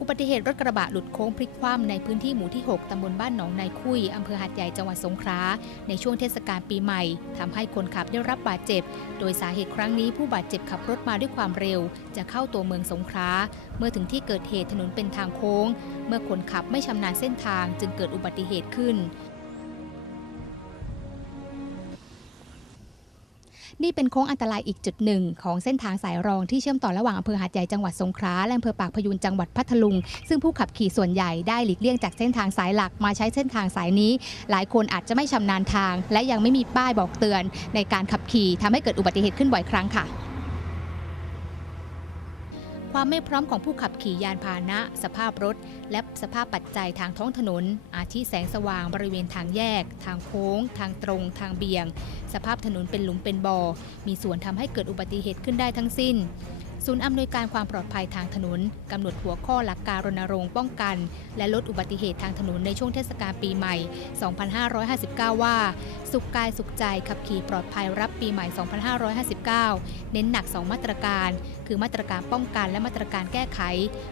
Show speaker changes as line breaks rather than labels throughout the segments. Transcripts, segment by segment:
อุบัติเหตุรถกระบะหลุดโค้งพลิกคว่ำในพื้นที่หมู่ที่ 6 ตำบลบ้านหนองนายคุย อำเภอหาดใหญ่ จังหวัดสงขลา ในช่วงเทศกาลปีใหม่ทำให้คนขับได้รับบาดเจ็บ โดยสาเหตุครั้งนี้ผู้บาดเจ็บขับรถมาด้วยความเร็ว จะเข้าตัวเมืองสงขลา เมื่อถึงที่เกิดเหตุถนนเป็นทางโค้ง เมื่อคนขับไม่ชำนาญเส้นทางจึงเกิดอุบัติเหตุขึ้น นี่เป็นโค้งอันตรายอีกจุดหนึ่งของเส้นทางสายรองที่เชื่อมต่อระหว่างอำเภอหาดใหญ่จังหวัดสงขลาและอำเภอปากพยูนจังหวัดพัทลุง ซึ่งผู้ขับขี่ส่วนใหญ่ได้หลีกเลี่ยงจากเส้นทางสายหลักมาใช้เส้นทางสายนี้ หลายคนอาจจะไม่ชำนาญทาง และยังไม่มีป้ายบอกเตือน ในการขับขี่ทำให้เกิดอุบัติเหตุขึ้นบ่อยครั้งค่ะ ความไม่พร้อมของผู้ขับขี่ยานพาหนะ สภาพรถ และสภาพปัจจัยทางท้องถนน อาทิแสงสว่างบริเวณทางแยก ทางโค้ง ทางตรง ทางเบี่ยง สภาพถนนเป็นหลุมเป็นบ่อ มีส่วนทำให้เกิดอุบัติเหตุขึ้นได้ทั้งสิ้น ศูนย์อำนวยการความปลอดภัยทางถนนกำหนดหัวข้อหลักการรณรงค์ป้องกัน และลดอุบัติเหตุทางถนนในช่วงเทศกาลปีใหม่ 2559 ว่า สุขกายสุขใจขับขี่ปลอดภัยรับปีใหม่ 2559 เน้นหนัก 2 มาตรการ คือมาตรการป้องกันและมาตรการแก้ไข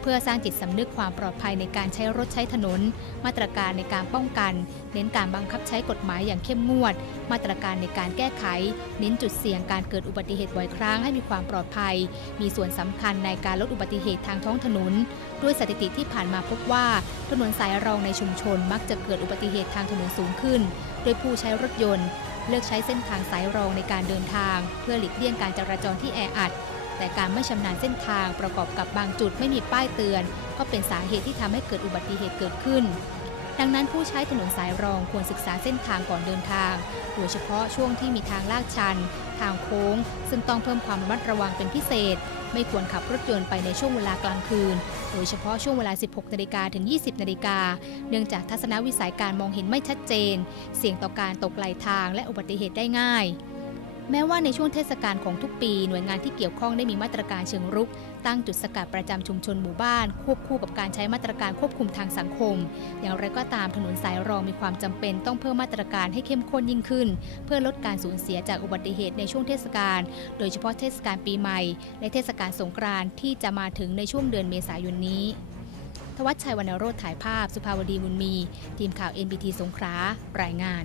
เพื่อสร้างจิตสำนึกความปลอดภัยในการใช้รถใช้ถนน มาตรการในการป้องกัน เน้นการบังคับใช้กฎหมายอย่างเข้มงวด มาตรการในการแก้ไข เน้นจุดเสี่ยงการเกิดอุบัติเหตุบ่อยครั้งให้มีความปลอดภัย มีส่วนสำคัญในการลดอุบัติเหตุทางท้องถนน ด้วยสถิติที่ผ่านมาพบว่าถนนสายรองในชุมชนมักจะเกิดอุบัติเหตุทางถนนสูงขึ้น โดยผู้ใช้รถยนต์ เลือกใช้เส้นทางสายรองในการเดินทาง เพื่อหลีกเลี่ยงการจราจรที่แออัด แต่การไม่ชำนาญเส้นทางประกอบกับบางจุดไม่มีป้ายเตือน ก็เป็นสาเหตุที่ทำให้เกิดอุบัติเหตุเกิดขึ้น ดังนั้นผู้ใช้ถนนสายรองควรศึกษาเส้นทางก่อนเดินทาง โดยเฉพาะช่วงที่มีทางลาดชัน ทางโค้ง ซึ่งต้องเพิ่มความระมัดระวังเป็นพิเศษ ไม่ควรขับรถยนต์ไปในช่วงเวลากลางคืน โดยเฉพาะช่วงเวลา 16นาฬิกาถึง 20นาฬิกา เนื่องจากทัศนวิสัยการมองเห็นไม่ชัดเจน เสี่ยงต่อการตกไหลทางและอุบัติเหตุได้ง่าย แม้ว่าในช่วงเทศกาลของทุกปี หน่วยงานที่เกี่ยวข้องได้มีมาตรการเชิงรุก ตั้งจุดสกัดประจำชุมชนหมู่บ้าน ควบคู่กับการใช้มาตรการควบคุมทางสังคม อย่างไรก็ตามถนนสายรองมีความจำเป็น ต้องเพิ่มมาตรการให้เข้มข้นยิ่งขึ้น เพื่อลดการสูญเสียจากอุบัติเหตุในช่วงเทศกาลโดยเฉพาะเทศกาลปีใหม่ และเทศกาลสงกรานต์ที่จะมาถึงในช่วงเดือนเมษายนนี้ทวัชชัยวรรณโรธถ่ายภาพ สุภาวดีบุญมี ทีมข่าว NBT สงขลารายงาน